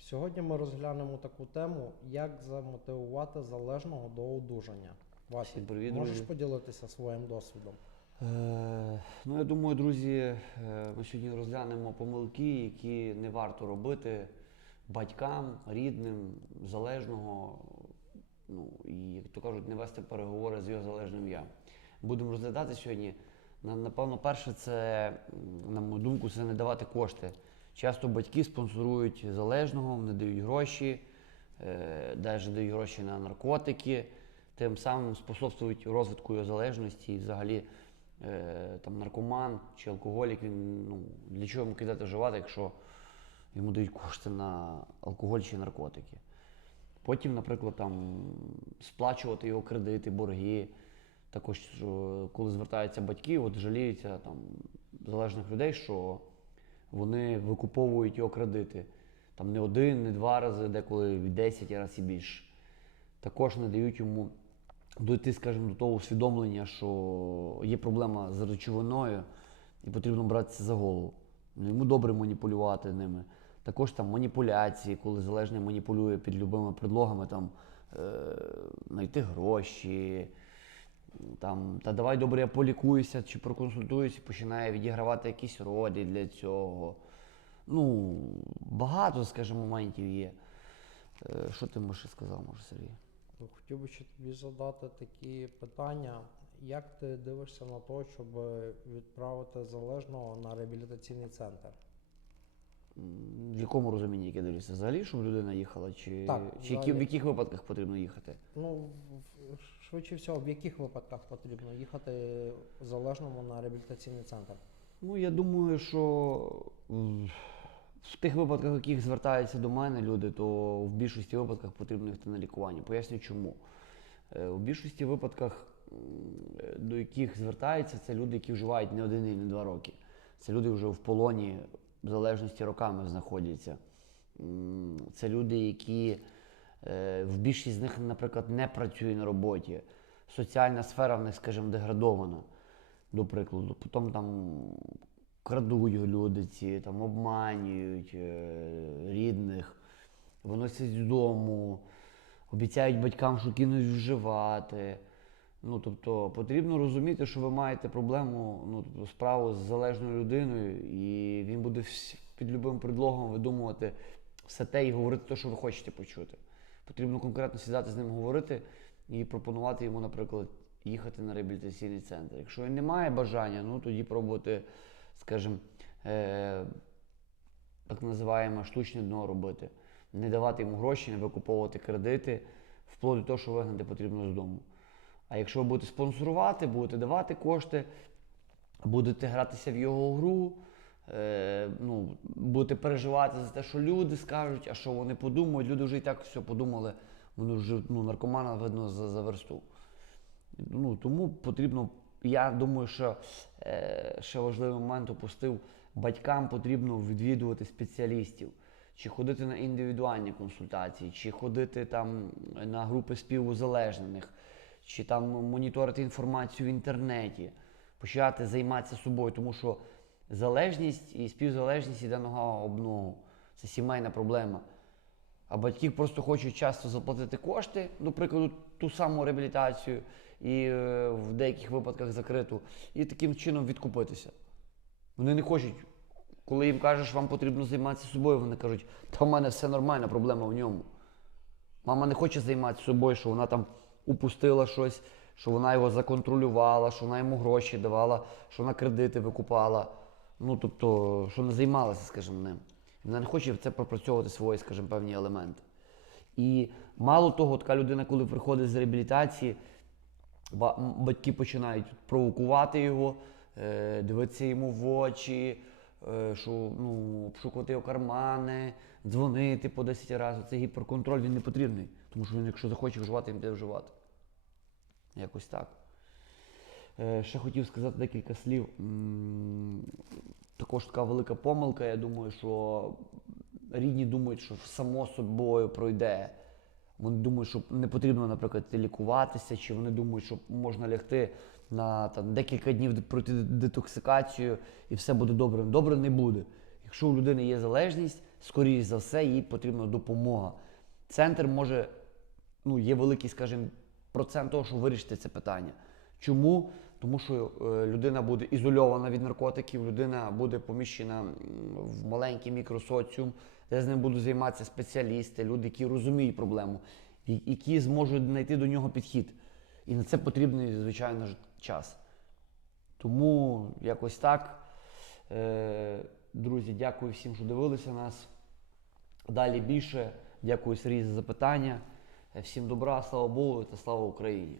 Сьогодні ми розглянемо таку тему, як замотивувати залежного до одужання. Вася, привіт, можеш друзі. поділитися своїм досвідом? Е, ну, я думаю, друзі, е, ми сьогодні розглянемо помилки, які не варто робити батькам, рідним, залежного. Ну, і, як то кажуть, не вести переговори з його залежним я. Будемо розглядати сьогодні. Напевно, перше, це, на мою думку, це не давати кошти. Часто батьки спонсорують залежного, вони дають гроші, е, навіть дають гроші на наркотики, тим самим способствують розвитку його залежності і взагалі е, там наркоман чи алкоголік, він ну, для чого йому кидати вживати, якщо йому дають кошти на алкоголь чи наркотики. Потім, наприклад, там сплачувати його кредити, борги. Також, коли звертаються батьки, от жаліються там залежних людей, що вони викуповують його кредити. Там не один, не два рази, деколи в 10 разів і більше. Також не дають йому дойти, скажімо, до того усвідомлення, що є проблема з речовиною і потрібно братися за голову. Ну, Йому добре маніпулювати ними. Також там маніпуляції, коли залежний маніпулює під любими предлогами, там е, знайти гроші, там, та давай добре, я полікуюся чи проконсультуюся, і починає відігравати якісь ролі для цього. Ну, багато, скажімо, моментів є. Е, Що ти може сказав, може, Сергій? Ну, Хотів би ще тобі задати такі питання. Як ти дивишся на те, щоб відправити залежного на реабілітаційний центр? В якому розумінні яке дивлюся? Взагалі, щоб людина їхала, чи, Так, чи які, в яких випадках потрібно їхати? Ну, швидше всього, в яких випадках потрібно їхати залежному на реабілітаційний центр? Ну, я думаю, що в тих випадках, в яких звертаються до мене люди, то в більшості випадках потрібно йти на лікування. Поясню чому. Е, У більшості випадках, е, до яких звертаються, це люди, які вживають не один і не два роки. Це люди вже в полоні в залежності роками знаходяться. Це люди, які е, в більшість з них, наприклад, не працює на роботі. Соціальна сфера в них, скажімо, деградована до прикладу. Потім там крадуть люди ці, там обманюють е, рідних, виносять з дому, обіцяють батькам, що кинуть вживати. Ну, тобто потрібно розуміти, що ви маєте проблему, ну, тобто, справу з залежною людиною, і він буде під любим предлогом видумувати все те і говорити те, що ви хочете почути. Потрібно конкретно сідати з ним говорити і пропонувати йому, наприклад, їхати на реабілітаційний центр. Якщо він не має бажання, ну тоді пробувати, скажімо, е- так називаємо штучне дно робити. Не давати йому гроші, не викуповувати кредити, вплоть до того, що вигнати потрібно з дому. А якщо ви будете спонсорувати, будете давати кошти, будете гратися в його гру, е, ну, будете переживати за те, що люди скажуть, а що вони подумають. Люди вже і так все подумали, вони вже ну, наркомана видно за, за версту. Ну, тому потрібно, я думаю, що е, ще важливий момент опустив, батькам потрібно відвідувати спеціалістів, чи ходити на індивідуальні консультації, чи ходити там на групи співузалежнених, чи там моніторити інформацію в інтернеті, почати займатися собою, тому що залежність і співзалежність іде нога об ногу. Це сімейна проблема. А батьки просто хочуть часто заплатити кошти, до прикладу, ту саму реабілітацію і е, в деяких випадках закриту, і таким чином відкупитися. Вони не хочуть, коли їм кажеш, вам потрібно займатися собою, вони кажуть, та в мене все нормально, проблема в ньому. Мама не хоче займатися собою, що вона там упустила щось, що вона його законтролювала, що вона йому гроші давала, що вона кредити викупала. Ну, тобто, що не займалася, скажімо, ним. Вона не хоче це пропрацьовувати свої, скажімо, певні елементи. І мало того, така людина, коли приходить з реабілітації, батьки починають провокувати його, е, дивитися йому в очі, е, що, ну, обшукувати його кармани, дзвонити по 10 разів. Це гіперконтроль, він не потрібний. Тому що він, якщо захоче вживати, він буде вживати. Якось так. Е, Ще хотів сказати декілька слів. Також така велика помилка. Я думаю, що рідні думають, що само собою пройде. Вони думають, що не потрібно, наприклад, лікуватися, чи вони думають, що можна лягти на там, декілька днів пройти детоксикацію і все буде добре. Добре не буде. Якщо у людини є залежність, скоріш за все, їй потрібна допомога. Центр може, ну, є великий, скажімо, процент того, що вирішити це питання. Чому? Тому що е, людина буде ізольована від наркотиків, людина буде поміщена в маленький мікросоціум, де з ним будуть займатися спеціалісти, люди, які розуміють проблему, які зможуть знайти до нього підхід. І на це потрібний, звичайно час. Тому якось так. Е, Друзі, дякую всім, що дивилися нас. Далі більше. Дякую Сергій за запитання. Всім добра, слава Богу та слава Україні.